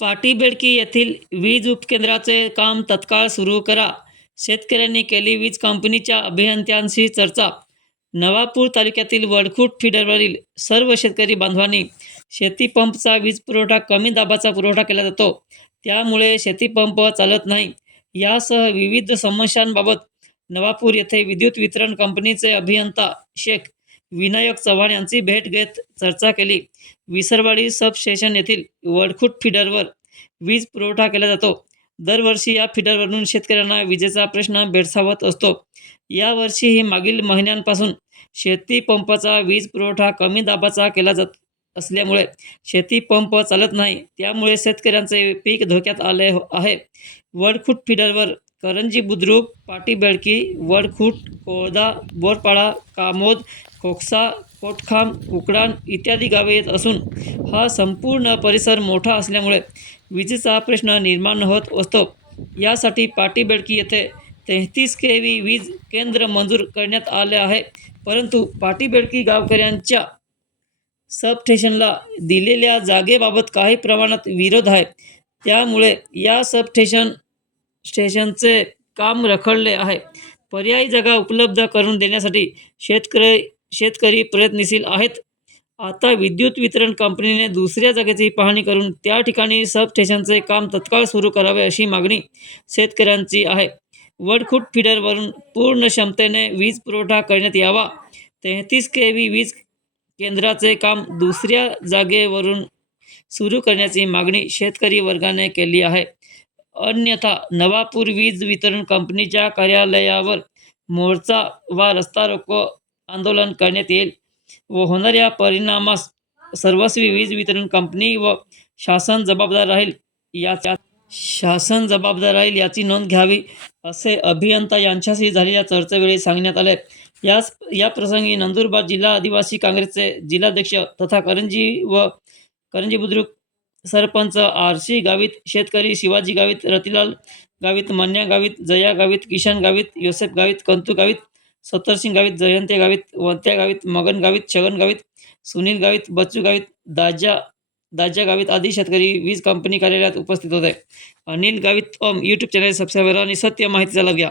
पाटीबेडकी येथील वीज उपकेंद्राचे काम तत्काळ सुरू करा. शेतकऱ्यांनी केली वीज कंपनीच्या अभियंत्यांशी चर्चा. नवापूर तालुक्यातील वडखूट फिडरवरील सर्व शेतकरी बांधवांनी शेतीपंपचा वीज पुरवठा कमी दाबाचा पुरवठा केला जातो. त्यामुळे शेतीपंप चालत नाही. यासह विविध समस्यांबाबत नवापूर येथे विद्युत वितरण कंपनीचे अभियंता शेख विनायक चव्हाण यांची भेट घेत चर्चा केली. विसरवाडी सबस्टेशन येथील वडखूट फिडरवर वीज पुरवठा केला जातो. दरवर्षी या फिडरवरून शेतकऱ्यांना विजेचा प्रश्न भेडसावत असतो. यावर्षीही मागील महिन्यांपासून शेती पंपाचा वीज पुरवठा कमी दाबाचा केला जात असल्यामुळे शेती पंप चालत नाही. त्यामुळे शेतकऱ्यांचे पीक धोक्यात आले हो- आहे. वडखूट फिडरवर करंजी बुद्रुक पाटीबेडकी वडखूट कोळदा बोरपाडा कामोद खोकसा कोटखांब उकडाण इत्यादी गावे येत असून हा संपूर्ण परिसर मोठा असल्यामुळे विजेचा प्रश्न निर्माण होत असतो. यासाठी पाटीबेडकी येथे तेहतीस के व्ही वीज केंद्र मंजूर करण्यात आले आहे. परंतु पाटीबेडकी गावकऱ्यांच्या सबस्टेशनला दिलेल्या जागेबाबत काही प्रमाणात विरोध आहे. त्यामुळे या सबस्टेशन स्टेशनचे काम रखडले आहे. पर्यायी जागा उपलब्ध करून देण्यासाठी शेतकरी शेतकरी प्रयत्नशील आहेत. आता विद्युत वितरण कंपनीने दुसऱ्या जागेची पाहणी करून त्या ठिकाणी सबस्टेशनचे काम तत्काळ सुरू करावे अशी मागणी शेतकऱ्यांची आहे. वडखूट फिडरवरून पूर्ण क्षमतेने वीज पुरवठा करण्यात यावा. तेहतीस के व्ही वीज केंद्राचे काम दुसऱ्या जागेवरून सुरू करण्याची मागणी शेतकरी वर्गाने केली आहे. अन्यथा नवापूर वीज वितरण कंपनीच्या कार्यालयावर मोर्चा वा रस्ता रोको आंदोलन करण्यात येईल व होणाऱ्या परिणामास सर्वस्वी वीज वितरण कंपनी व शासन जबाबदार राहील याच्या शासन जबाबदार राहील याची नोंद घ्यावी असे अभियंता यांच्याशी झालेल्या चर्चेवेळी सांगण्यात आले. याच या प्रसंगी नंदुरबार जिल्हा आदिवासी काँग्रेसचे जिल्हाध्यक्ष तथा करंजी व करंजी बुद्रुक सरपंच आरशी गावित शेतकरी शिवाजी गावित रतिलाल गावित मन्या गावित जया गावित किशन गावित योसेफ गावित कंतू गावित सत्तरसिंग गावित जयंत्या गावित वंत्या गावित मगन गावित छगन गावित सुनील गावित बच्चू गावित दाजा दाजा गावित आदी शेतकरी वीज कंपनी कार्यालयात उपस्थित होते. Anil Gavit Om YouTube channel subscribe आणि सत्य माहितीचा लाभ घ्या.